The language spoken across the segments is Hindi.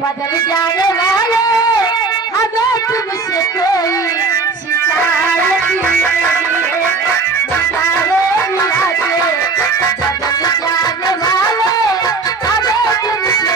बदल जाने वाले हमें तुमसे कोई शिकायत नहीं है। सितारे मिला के बदल जाने वाले हमें तुमसे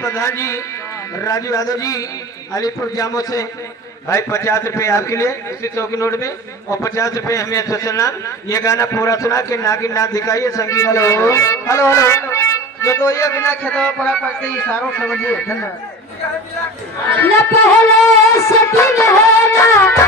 प्रधान जी राजू यादव जी अलीपुर जामो से भाई 50 रुपए आपके लिए इसी 100 के नोट में और 50 रुपए हमें तो सुनना। ये गाना पूरा सुना के नागिन नाच दिखाइए संगीत। हेलो हेलो हेलो जो तो ये बिना खेतवा पड़ा पड़ते इशारों समझिए धन्यवाद। न पहले से दिन है ना